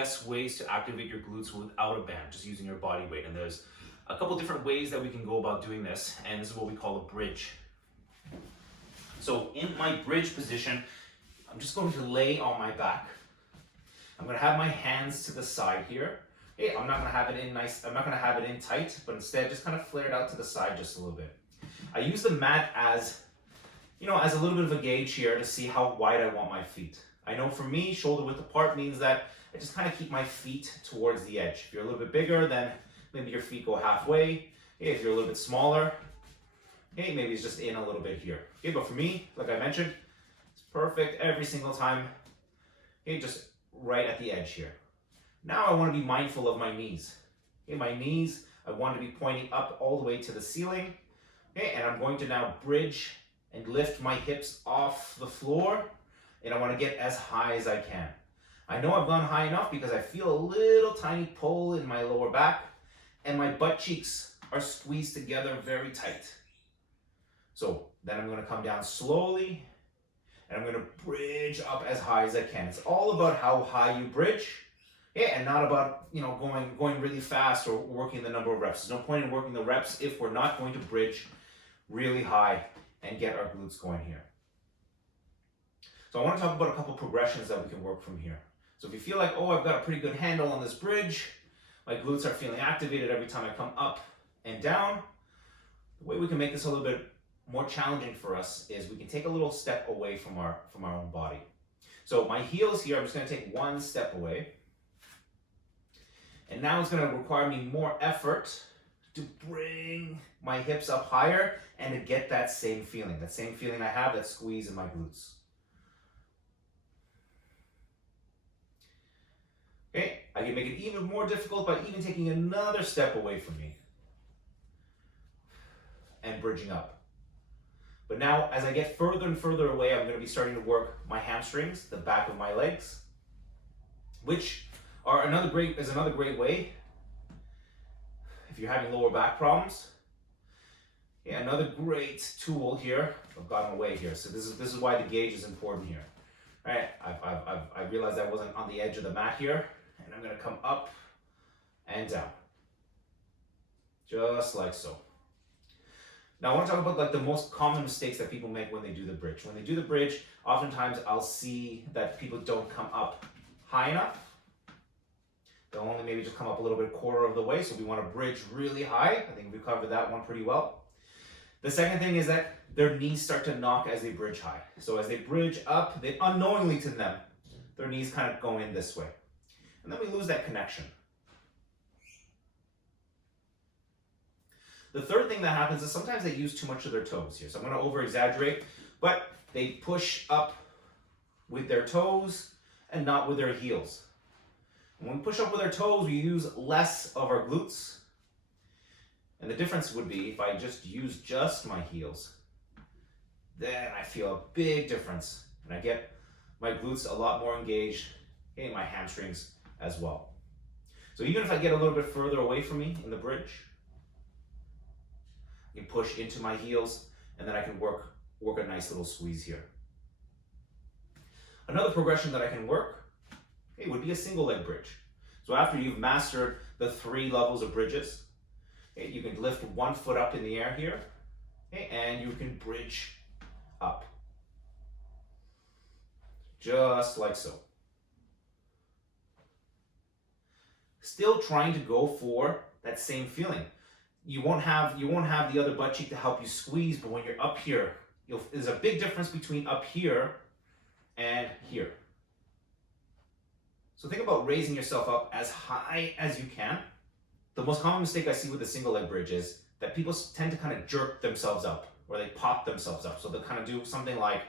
best ways to activate your glutes without a band, just using your body weight. And there's a couple different ways that we can go about doing this, and this is what we call a bridge. So in my bridge position, I'm just going to lay on my back. I'm going to have my hands to the side here. Okay, I'm not going to have it in nice, I'm not going to have it in tight, but instead just kind of flared out to the side just a little bit. I use the mat as, as a little bit of a gauge here to see how wide I want my feet. I know for me, shoulder width apart means that I just kind of keep my feet towards the edge. If you're a little bit bigger, then maybe your feet go halfway. Okay, if you're a little bit smaller, okay, maybe it's just in a little bit here. Okay, but for me, like I mentioned, it's perfect every single time. Okay, just right at the edge here. Now I want to be mindful of my knees. Okay, my knees, I want to be pointing up all the way to the ceiling. Okay, and I'm going to now bridge and lift my hips off the floor, and I want to get as high as I can. I know I've gone high enough because I feel a little tiny pull in my lower back, and my butt cheeks are squeezed together very tight. So then I'm going to come down slowly, and I'm going to bridge up as high as I can. It's all about how high you bridge, yeah, and not about going really fast or working the number of reps. There's no point in working the reps if we're not going to bridge really high and get our glutes going here. So I want to talk about a couple progressions that we can work from here. So if you feel like, oh, I've got a pretty good handle on this bridge, my glutes are feeling activated every time I come up and down, the way we can make this a little bit more challenging for us is we can take a little step away from our own body. So my heels here, I'm just going to take one step away. And now it's going to require me more effort to bring my hips up higher and to get that same feeling I have, that squeeze in my glutes. Okay, I can make it even more difficult by even taking another step away from me and bridging up. But now, as I get further and further away, I'm going to be starting to work my hamstrings, the back of my legs, which are another great way. If you're having lower back problems, yeah, another great tool here. I've gotten away here, so this is why the gauge is important here. All right, I realized I wasn't on the edge of the mat here, and I'm going to come up and down, just like so. Now I want to talk about the most common mistakes that people make when they do the bridge. When they do the bridge, oftentimes I'll see that people don't come up high enough. They'll only maybe just come up a little bit, quarter of the way, so we want to bridge really high. I think we covered that one pretty well. The second thing is that their knees start to knock as they bridge high. So as they bridge up, they unknowingly to them, their knees kind of go in this way. And then we lose that connection. The third thing that happens is sometimes they use too much of their toes here. So I'm going to over-exaggerate, but they push up with their toes and not with their heels. And when we push up with our toes, we use less of our glutes. And the difference would be if I just use just my heels, then I feel a big difference. And I get my glutes a lot more engaged, and my hamstrings as well. So even if I get a little bit further away from me in the bridge, I can push into my heels, and then I can work a nice little squeeze here. Another progression that I can work would be a single leg bridge. So after you've mastered the 3 levels of bridges, you can lift one foot up in the air here, and you can bridge up. Just like so. Still trying to go for that same feeling. You won't have the other butt cheek to help you squeeze, but when you're up here, there's a big difference between up here and here. So think about raising yourself up as high as you can. The most common mistake I see with the single leg bridge is that people tend to kind of jerk themselves up, or they pop themselves up. So they'll kind of do something like,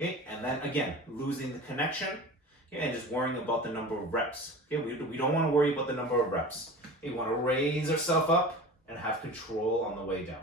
okay, and then again, losing the connection, okay, and just worrying about the number of reps. Okay, we don't want to worry about the number of reps. Okay, we want to raise ourselves up and have control on the way down.